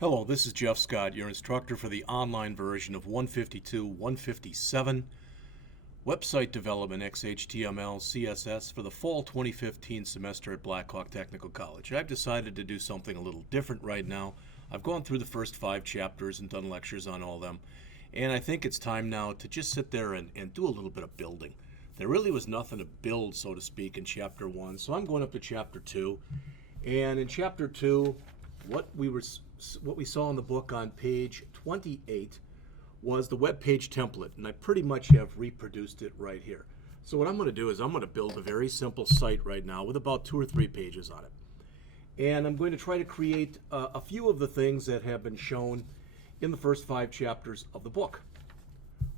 Hello, this is Jeff Scott, your instructor for the online version of 152, 157, Website Development XHTML, CSS for the fall 2015 semester at Blackhawk Technical College. I've decided to do something a little different right now. I've gone through the first 5 chapters and done lectures on all of them, and I think it's time now to just sit there and do a little bit of building. There really was nothing to build, so to speak, in Chapter 1, so I'm going up to Chapter 2, and in Chapter 2, what we saw in the book on page 28 was the web page template, and I pretty much have reproduced it right here. So what I'm going to do is I'm going to build a very simple site right now with about 2 or 3 pages on it. And I'm going to try to create a few of the things that have been shown in the first 5 chapters of the book.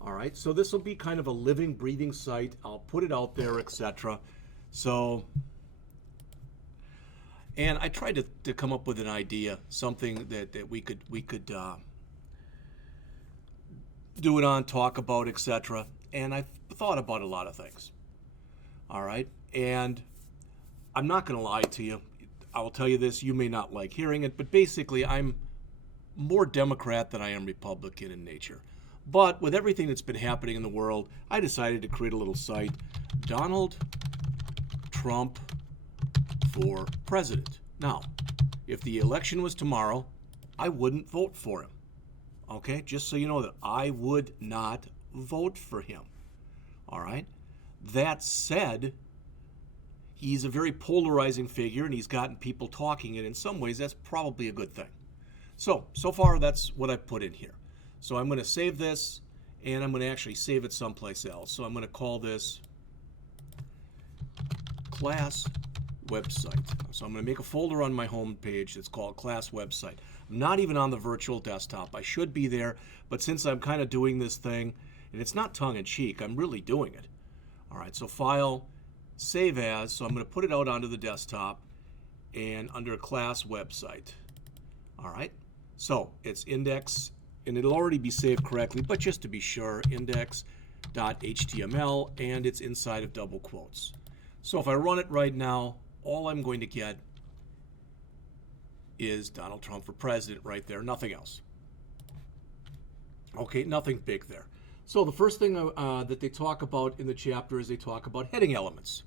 All right, so this will be kind of a living, breathing site. I'll put it out there, etc. And I tried to come up with an idea, something that we could do it on, talk about, etc. And I thought about a lot of things. All right, and I'm not going to lie to you. I will tell you this, you may not like hearing it, but basically I'm more Democrat than I am Republican in nature. But with everything that's been happening in the world, I decided to create a little site, Donald Trump for president. Now, if the election was tomorrow, I wouldn't vote for him. Okay, just so you know that I would not vote for him. All right. That said, he's a very polarizing figure and he's gotten people talking, and in some ways that's probably a good thing. So far that's what I put in here. So I'm going to save this and I'm going to actually save it someplace else. So I'm going to call this class website. So I'm going to make a folder on my home page that's called class website. I'm not even on the virtual desktop. I should be there, but since I'm kind of doing this thing, and it's not tongue-in-cheek, I'm really doing it. All right, so file, save as, so I'm going to put it out onto the desktop and under class website. All right, so it's index, and it'll already be saved correctly, but just to be sure, index.html, and it's inside of double quotes. So if I run it right now, all I'm going to get is Donald Trump for president right there, nothing else. Okay, nothing big there. So the first thing that they talk about in the chapter is they talk about heading elements.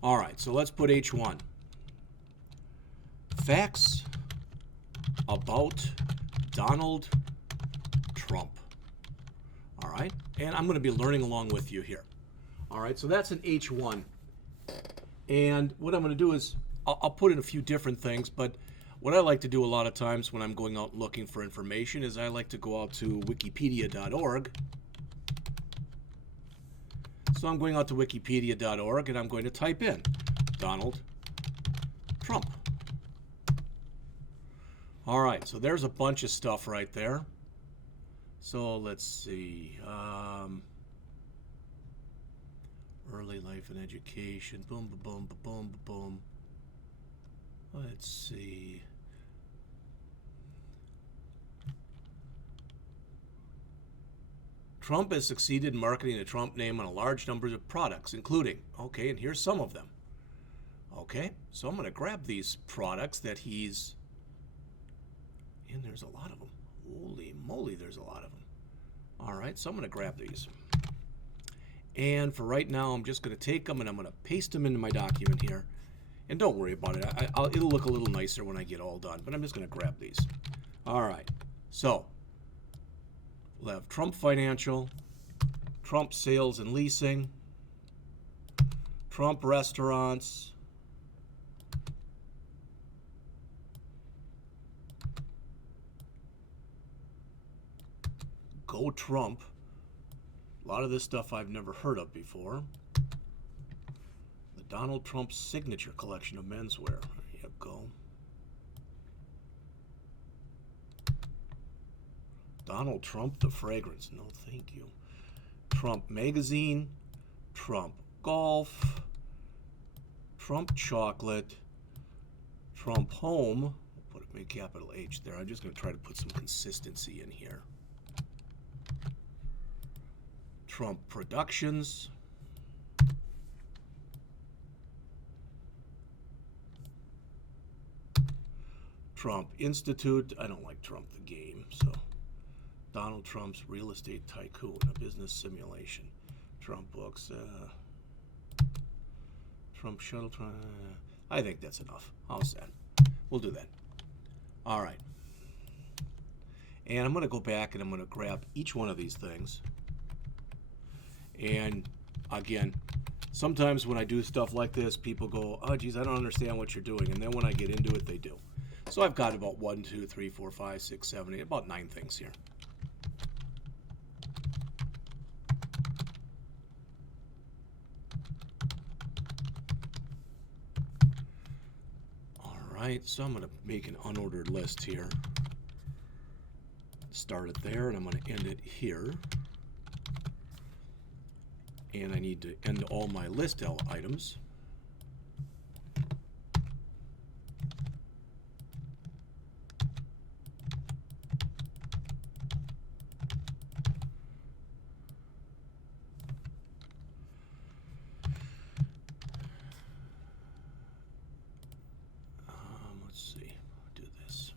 All right, so let's put H1. Facts about Donald Trump. All right, and I'm going to be learning along with you here. All right, so that's an H1. And what I'm going to do is I'll put in a few different things, but what I like to do a lot of times when I'm going out looking for information is I like to go out to wikipedia.org. So I'm going out to wikipedia.org and I'm going to type in Donald Trump. All right, so there's a bunch of stuff right there. So let's see. Early life and education. Boom, boom, boom, boom, boom. Let's see. Trump has succeeded in marketing the Trump name on a large number of products, including, okay, and here's some of them. Okay, so I'm going to grab these products that he's, and there's a lot of them. Holy moly, there's a lot of them. All right, so I'm going to grab these. And for right now, I'm just going to take them and I'm going to paste them into my document here. And don't worry about it. It'll look a little nicer when I get all done, but I'm just going to grab these. All right, so we'll have Trump Financial, Trump Sales and Leasing, Trump Restaurants, Go Trump. A lot of this stuff I've never heard of before. The Donald Trump Signature Collection of menswear. There you go. Donald Trump the Fragrance. No, thank you. Trump Magazine. Trump Golf. Trump Chocolate. Trump Home. I'll put a big capital H there. I'm just going to try to put some consistency in here. Trump Productions, Trump Institute. I don't like Trump the game, so Donald Trump's Real Estate Tycoon, a business simulation. Trump books. Trump shuttle. I think that's enough. How's that? We'll do that. All right. And I'm going to go back and I'm going to grab each one of these things. And again, sometimes when I do stuff like this, people go, oh, geez, I don't understand what you're doing. And then when I get into it, they do. So I've got about 1, 2, 3, 4, 5, 6, 7, 8, about 9 things here. All right, so I'm going to make an unordered list here. Start it there, and I'm going to end it here. And I need to end all my list items. Let's see, do this.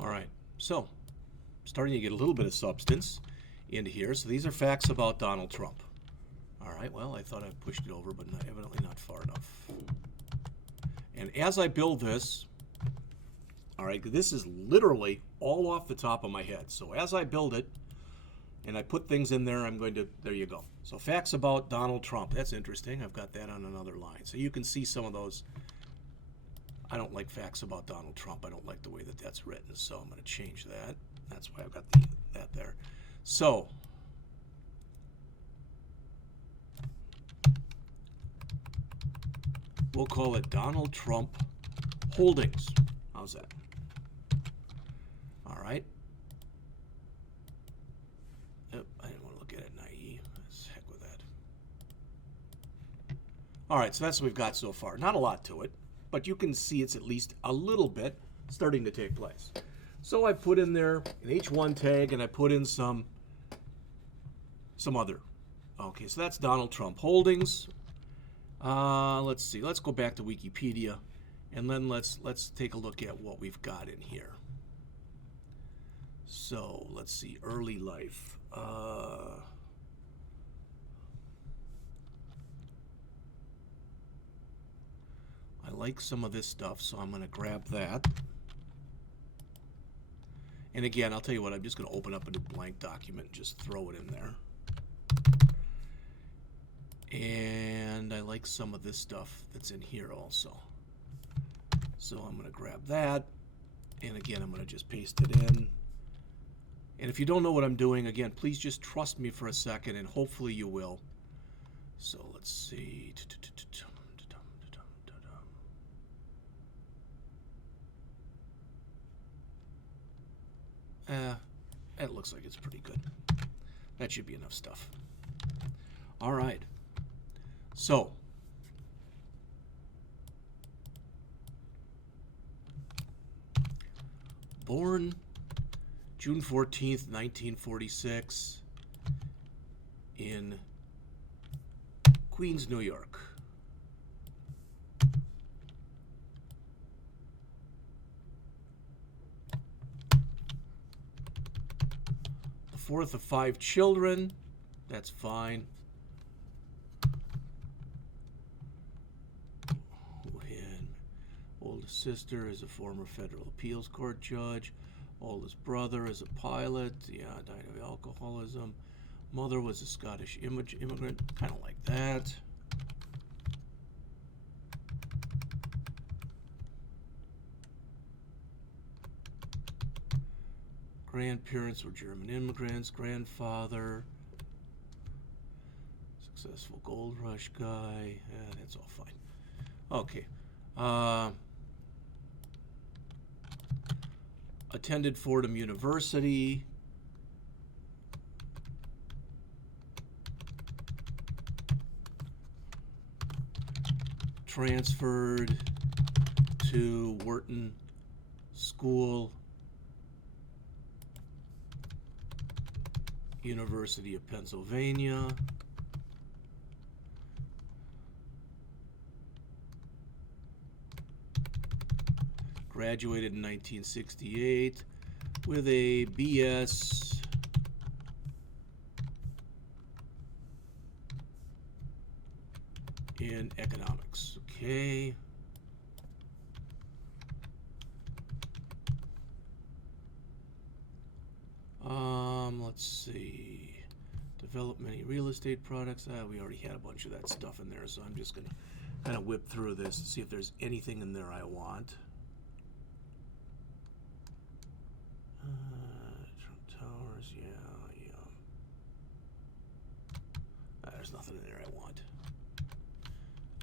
All right, so starting to get a little bit of substance into here. So these are facts about Donald Trump. All right, well, I thought I pushed it over, but evidently not far enough. And as I build this, all right, this is literally all off the top of my head. So as I build it and I put things in there, I'm going to, there you go. So facts about Donald Trump. That's interesting. I've got that on another line. So you can see some of those. I don't like facts about Donald Trump. I don't like the way that that's written, so I'm going to change that. That's why I've got that there. So, we'll call it Donald Trump Holdings. How's that? All right. Oh, I didn't want to look at it naive. Let's heck with that. All right, so that's what we've got so far. Not a lot to it, but you can see it's at least a little bit starting to take place. So I put in there an H1 tag, and I put in some other. Okay, so that's Donald Trump Holdings. Let's see. Let's go back to Wikipedia, and then let's take a look at what we've got in here. So let's see. Early life. I like some of this stuff, so I'm going to grab that. And again, I'll tell you what, I'm just going to open up a new blank document and just throw it in there. And I like some of this stuff that's in here also. So I'm going to grab that. And again, I'm going to just paste it in. And if you don't know what I'm doing, again, please just trust me for a second, and hopefully you will. So let's see. It looks like it's pretty good. That should be enough stuff. All right. So, born June 14th, 1946 in Queens, New York. Fourth of 5 children. That's fine. And oldest sister is a former federal appeals court judge. Oldest brother is a pilot. Yeah, died of alcoholism. Mother was a Scottish immigrant. Kind of like that. Grandparents were German immigrants. Grandfather, successful gold rush guy. Yeah, that's all fine. Okay. Attended Fordham University. transferred to Wharton School, University of Pennsylvania. Graduated in 1968 with a BS in economics. Okay. Let's see. Develop many real estate products. We already had a bunch of that stuff in there, so I'm just gonna kind of whip through this and see if there's anything in there I want. Trump Towers, yeah. There's nothing in there I want.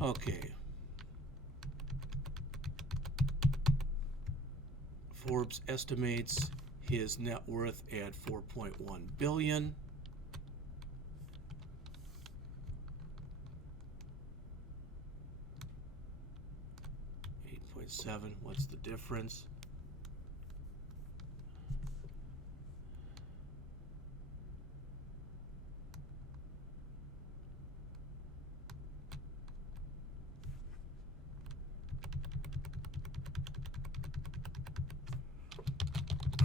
Okay. Forbes estimates his net worth at $4.1 billion. $8.7. What's the difference?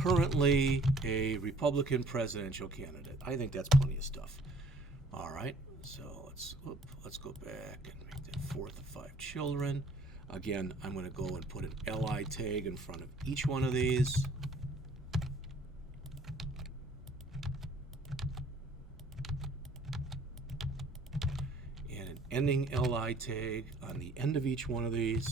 Currently a Republican presidential candidate. I think that's plenty of stuff. All right, so let's go back and make that 4th of 5 children. Again, I'm going to go and put an LI tag in front of each one of these. And an ending LI tag on the end of each one of these.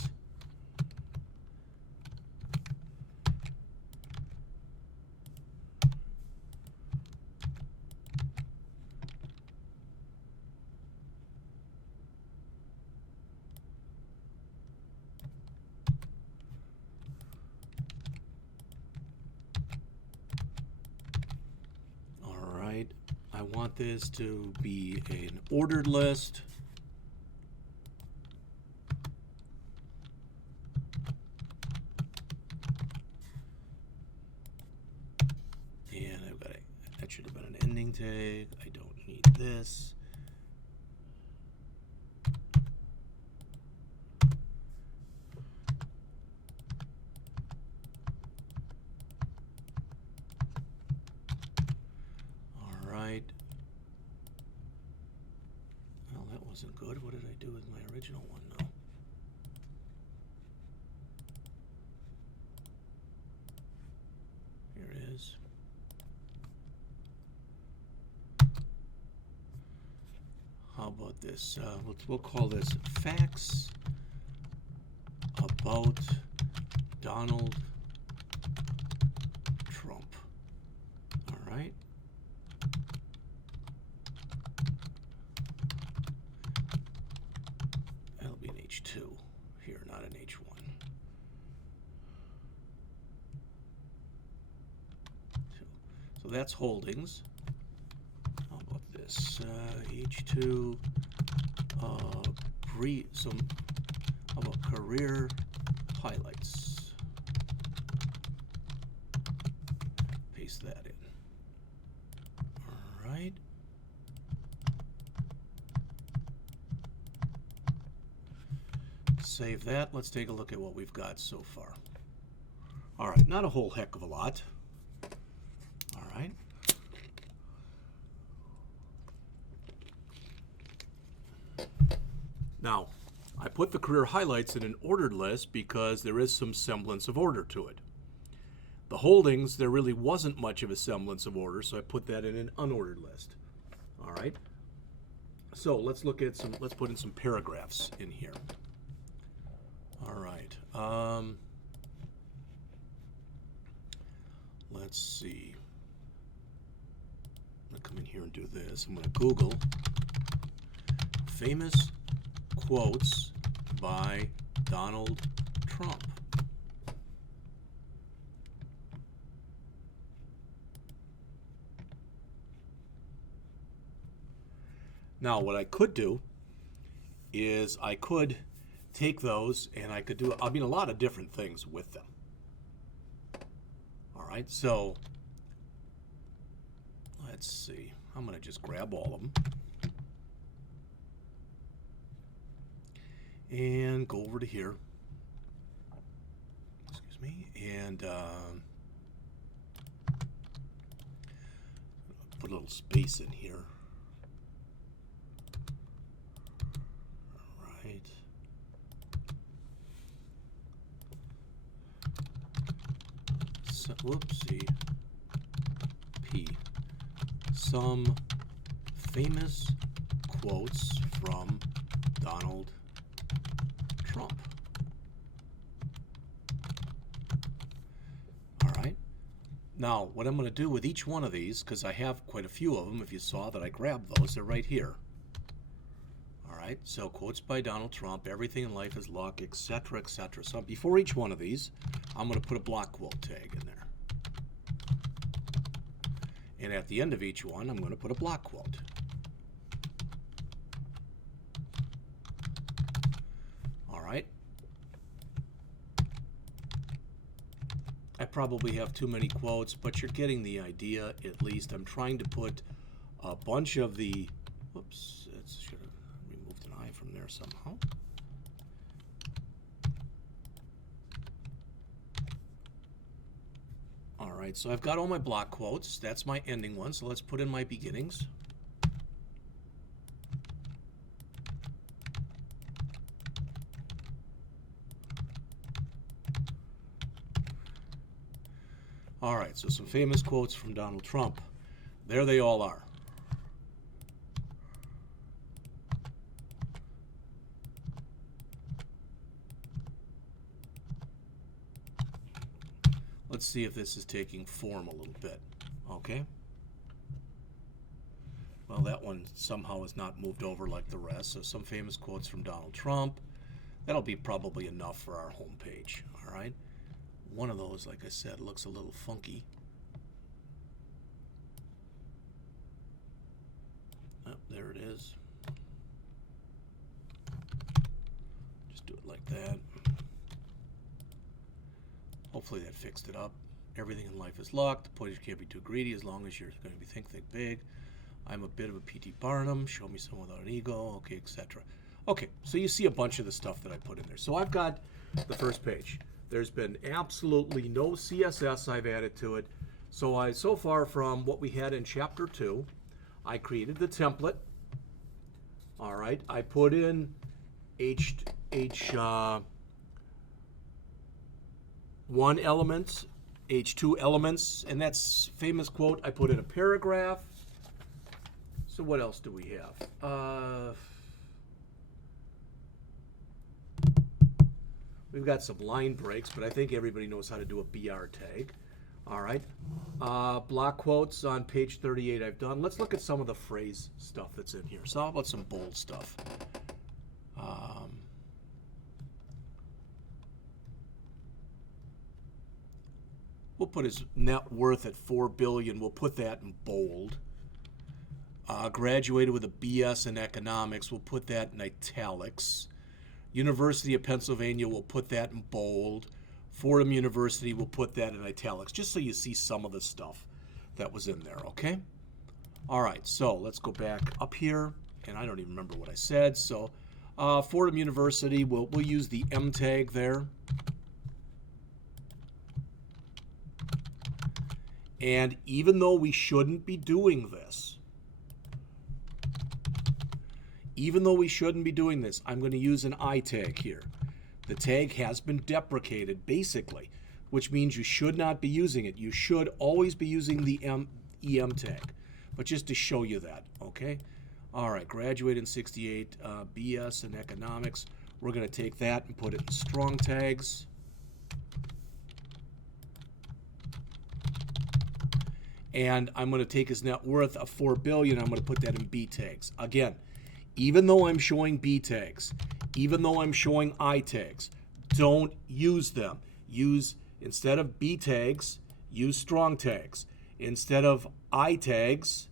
I want this to be an ordered list. And I've got that should have been an ending tag. I don't need this. Well, that wasn't good. What did I do with my original one, though? Here it is. How about this? We'll call this Facts About Donald Trump. All right. That'll be an H2 here, not an H1. So that's holdings. How about this? H2, how about career highlights? Paste that in. All right. Save that. Let's take a look at what we've got so far. All right, not a whole heck of a lot. All right. Now, I put the career highlights in an ordered list because there is some semblance of order to it. The holdings, there really wasn't much of a semblance of order, so I put that in an unordered list. All right. So let's look at let's put in some paragraphs in here. All right. Let's see. I'm going to come in here and do this. I'm going to Google famous quotes by Donald Trump. Now, what I could do is I could take those and I could do, I mean, a lot of different things with them. All right, so let's see. I'm going to just grab all of them and go over to here. Excuse me. And put a little space in here. All right. So, whoopsie. P. Some famous quotes from Donald Trump. All right. Now, what I'm going to do with each one of these, because I have quite a few of them, if you saw that I grabbed those, they're right here. All right, so quotes by Donald Trump, everything in life is luck, etc., etc. So before each one of these, I'm going to put a block quote tag in there. And at the end of each one, I'm going to put a block quote. All right. I probably have too many quotes, but you're getting the idea at least. I'm trying to put a bunch of the, whoops, it should have removed an I from there somehow. All right, so I've got all my block quotes. That's my ending one, so let's put in my beginnings. All right, so some famous quotes from Donald Trump. There they all are. Let's see if this is taking form a little bit, okay? Well, that one somehow has not moved over like the rest, so some famous quotes from Donald Trump. That'll be probably enough for our home page, all right? One of those, like I said, looks a little funky. Oh, there it is. Just do it like that. Hopefully that fixed it up. Everything in life is luck. The point is you can't be too greedy as long as you're going to be think big. I'm a bit of a P.T. Barnum. Show me someone without an ego. Okay, etc. Okay, so you see a bunch of the stuff that I put in there. So I've got the first page. There's been absolutely no CSS I've added to it. So far from what we had in Chapter 2, I created the template. All right, I put in one elements, H2 elements, and that's famous quote. I put in a paragraph. So what else do we have? We've got some line breaks, but I think everybody knows how to do a BR tag. All right. Block quotes on page 38 I've done. Let's look at some of the phrase stuff that's in here. So how about some bold stuff? We'll put his net worth at $4 billion. We'll put that in bold. Graduated with a BS in economics. We'll put that in italics. University of Pennsylvania, we'll put that in bold. Fordham University, we'll put that in italics, just so you see some of the stuff that was in there, okay? All right, so let's go back up here, and I don't even remember what I said. So Fordham University, we'll use the M tag there. And even though we shouldn't be doing this, I'm going to use an I tag here. The tag has been deprecated, basically, which means you should not be using it. You should always be using the EM tag, but just to show you that, okay? All right, graduated in 68, BS in economics. We're going to take that and put it in strong tags. And I'm going to take his net worth of $4 billion. I'm going to put that in B tags. Again, even though I'm showing B tags, even though I'm showing I tags, don't use them. Use, instead of B tags, use strong tags. Instead of I tags,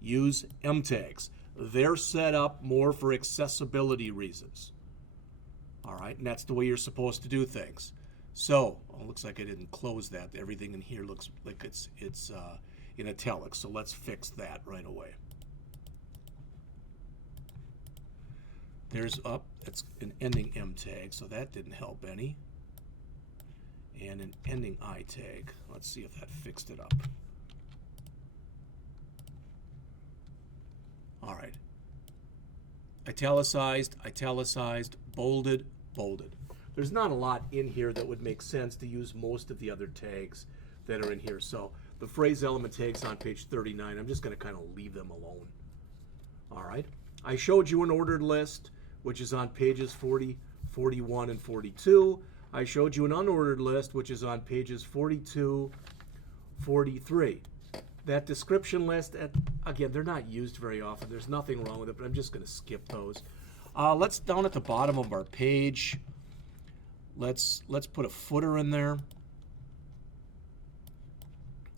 use M tags. They're set up more for accessibility reasons. All right, and that's the way you're supposed to do things. So, it looks like I didn't close that. Everything in here looks like it's in italics. So let's fix that right away. There's up. That's an ending M tag, so that didn't help any. And an ending I tag. Let's see if that fixed it up. All right. Italicized, italicized, bolded, bolded. There's not a lot in here that would make sense to use most of the other tags that are in here. So the phrase element tags on page 39, I'm just going to kind of leave them alone. All right. I showed you an ordered list, which is on pages 40, 41, and 42. I showed you an unordered list, which is on pages 42, 43. That description list, again, they're not used very often. There's nothing wrong with it, but I'm just going to skip those. Let's, down at the bottom of our page, let's put a footer in there.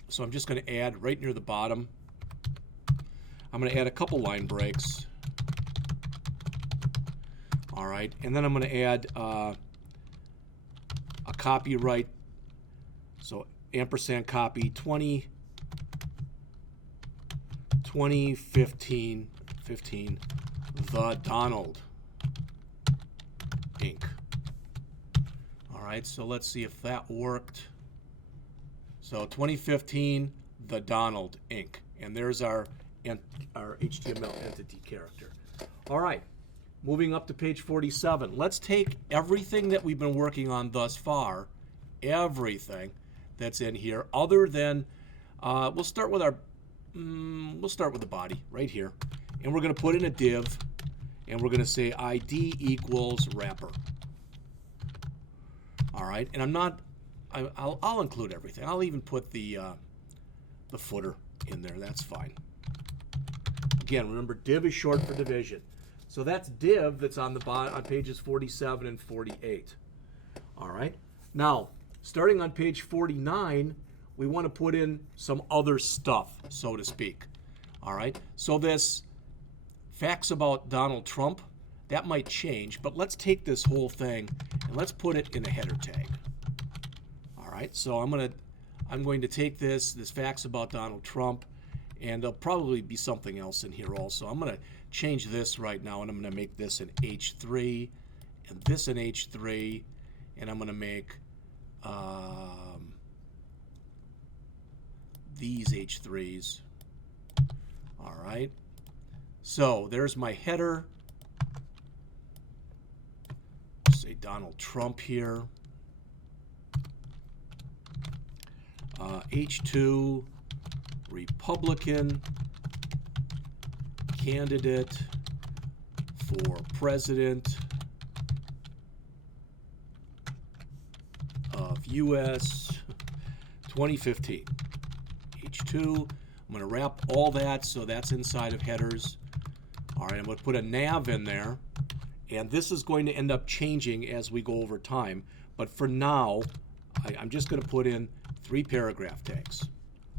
So I'm just going to add right near the bottom. I'm going to add a couple line breaks. All right, and then I'm going to add a copyright. So ampersand copy 2015 The Donald Inc. All right, so let's see if that worked. So 2015 The Donald Inc. And there's our HTML entity character. All right, moving up to page 47. Let's take everything that we've been working on thus far, everything that's in here, other than we'll start with the body right here, and we're going to put in a div, and we're going to say ID equals wrapper. All right, and I'll include everything. I'll even put the footer in there. That's fine. Again, remember div is short for division. So that's div that's on the bottom on pages 47 and 48. All right. Now, starting on page 49, we want to put in some other stuff, so to speak. All right. So this facts about Donald Trump, that might change, but let's take this whole thing and let's put it in a header tag. All right. So I'm going to take this facts about Donald Trump, and there'll probably be something else in here also. I'm going to change this right now, and I'm going to make this an H3 and this an H3, and I'm going to make these H3s. All right. So there's my header. Say Donald Trump here. H2 Republican candidate for president of U.S. 2015. H2. I'm going to wrap all that so that's inside of headers. All right, I'm going to put a nav in there, and this is going to end up changing as we go over time. But for now, I'm just going to put in 3 paragraph tags.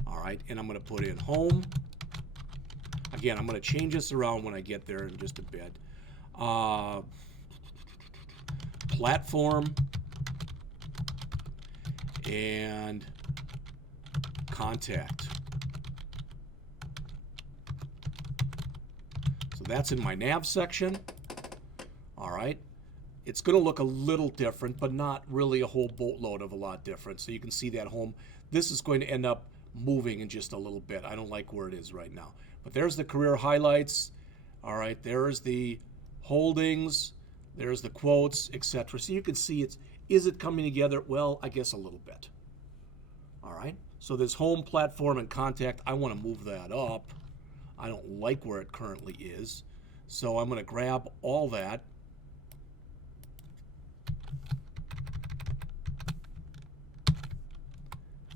All right, and I'm going to put in home. Again, I'm going to change this around when I get there in just a bit. Platform and contact. So that's in my nav section. All right. It's going to look a little different, but not really a whole boatload of a lot different. So you can see that home. This is going to end up moving in just a little bit. I don't like where it is right now. But there's the career highlights. All right, there's the holdings. There's the quotes, etc. So you can see is it coming together? Well, I guess a little bit. All right, so this home, platform, and contact, I want to move that up. I don't like where it currently is. So I'm going to grab all that.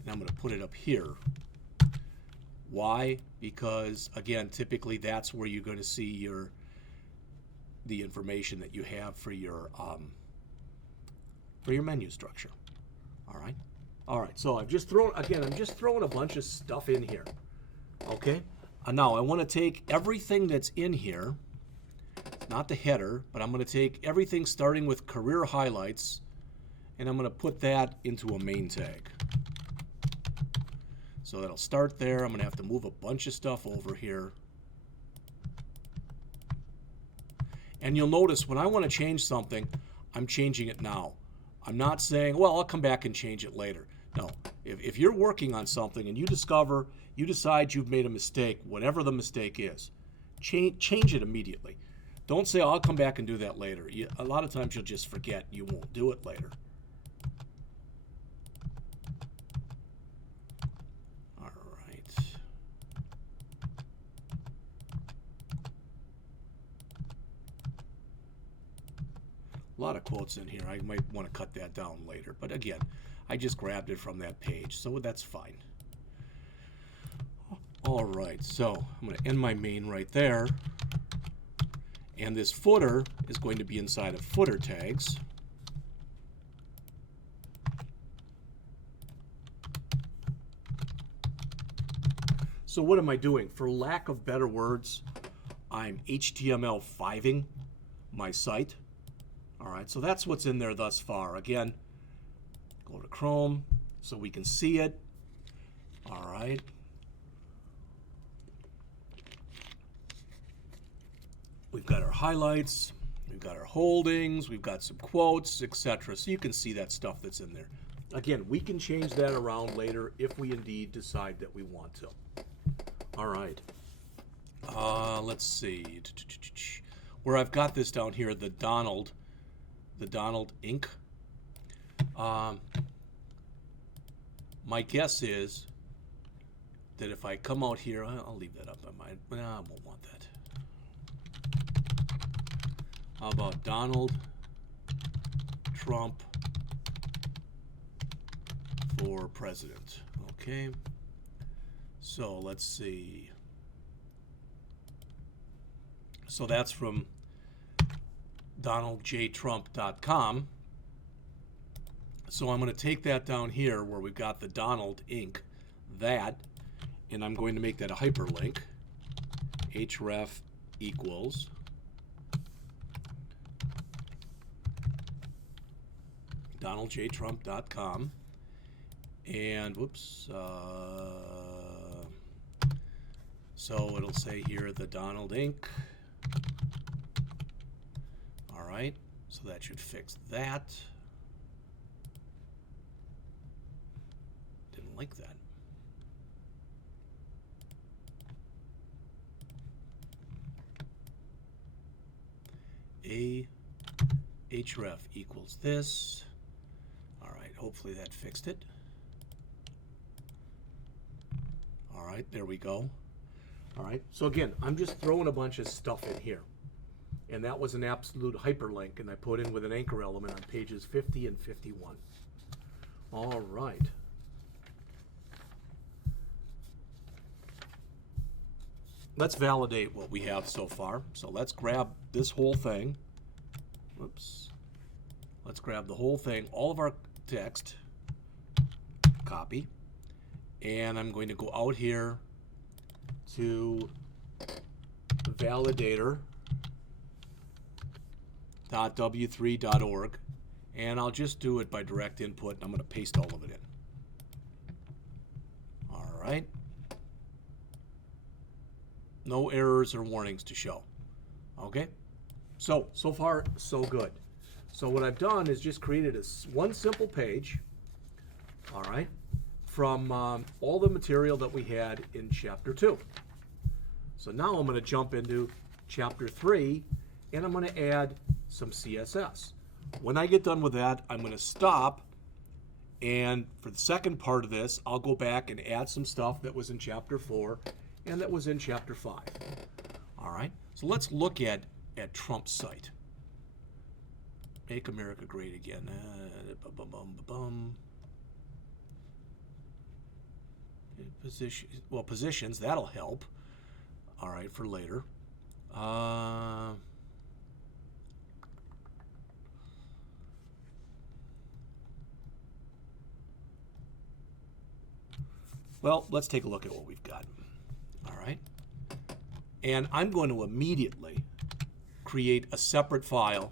And I'm going to put it up here. Why? Because, again, typically that's where you're going to see the information that you have for your menu structure. All right. All right. So I'm just throwing a bunch of stuff in here. Okay. Now I want to take everything that's in here. not the header, but I'm going to take everything starting with career highlights, and I'm going to put that into a main tag. So that'll start there. I'm going to have to move a bunch of stuff over here. And you'll notice when I want to change something, I'm changing it now. I'm not saying, well, I'll come back and change it later. No, if you're working on something and you decide you've made a mistake, whatever the mistake is, change it immediately. Don't say, oh, I'll come back and do that later. A lot of times you'll just forget. You won't do it later. All right. A lot of quotes in here. I might want to cut that down later. But again, I just grabbed it from that page, so that's fine. All right, so I'm going to end my main right there. And this footer is going to be inside of footer tags. So what am I doing? For lack of better words, I'm HTML5ing my site. All right, so that's what's in there thus far. Again, go to Chrome so we can see it. All right. We've got our highlights, we've got our holdings, we've got some quotes, etc. So you can see that stuff that's in there. Again, we can change that around later if we indeed decide that we want to. All right. Let's see. Where I've got this down here, the Donald Inc. My guess is that if I come out here, I'll leave that up. I won't want that. How about Donald Trump for president? Okay. So let's see. So that's from DonaldJTrump.com. So I'm going to take that down here where we've got the Donald Inc. And I'm going to make that a hyperlink. href equals DonaldJTrump.com. And whoops. So it'll say here the Donald Inc. All right. So that should fix that. Didn't like that. href equals this. All right, hopefully that fixed it. All right, there we go. All right, so again, I'm just throwing a bunch of stuff in here. And that was an absolute hyperlink, and I put in with an anchor element on pages 50 and 51. All right. Let's validate what we have so far. So let's grab this whole thing. Whoops. Let's grab the whole thing, all of our text, copy, and I'm going to go out here to validator.w3.org, and I'll just do it by direct input, and I'm going to paste all of it in. All right. No errors or warnings to show. Okay. So far, so good. So what I've done is just created one simple page, all right, from all the material that we had in Chapter 2. So now I'm going to jump into Chapter 3, and I'm going to add some CSS. When I get done with that, I'm going to stop, and for the second part of this, I'll go back and add some stuff that was in Chapter 4 and that was in Chapter 5. All right, so let's look at Trump's site. Make America Great Again. Positions, that'll help. All right, for later. Well, let's take a look at what we've got. All right. And I'm going to immediately create a separate file.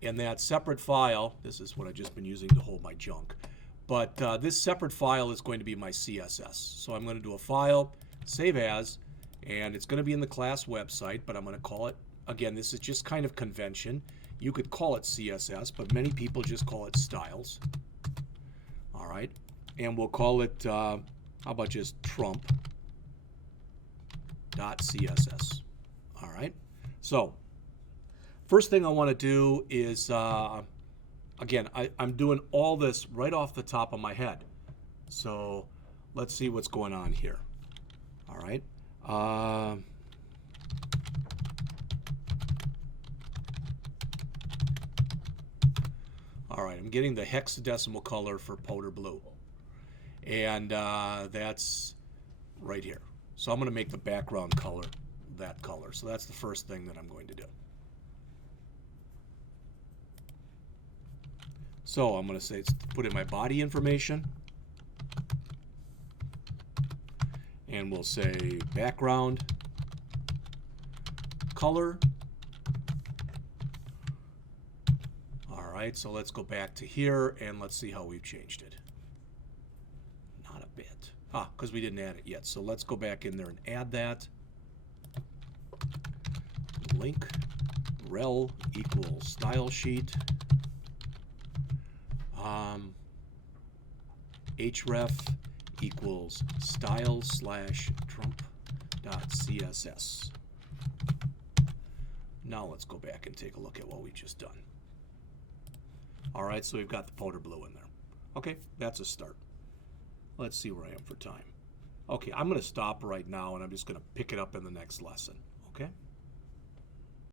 And that separate file, this is what I've just been using to hold my junk. But this separate file is going to be my CSS. So I'm going to do a file, save as, and it's going to be in the class website, but I'm going to call it, again, this is just kind of convention. You could call it CSS, but many people just call it styles. All right. And we'll call it, how about just trump.css. All right. So first thing I want to do is, again, I'm doing all this right off the top of my head. So let's see what's going on here. All right. All right, I'm getting the hexadecimal color for powder blue. And that's right here. So I'm going to make the background color that color. So that's the first thing that I'm going to do. So I'm going to say, put in my body information. And we'll say background color. All right, so let's go back to here and let's see how we've changed it. Not a bit. Because we didn't add it yet. So let's go back in there and add that. Link rel equals style sheet. href equals style/trump.css. Now let's go back and take a look at what we've just done. All right, so we've got the powder blue in there. Okay, that's a start. Let's see where I am for time. Okay, I'm going to stop right now, and I'm just going to pick it up in the next lesson. Okay?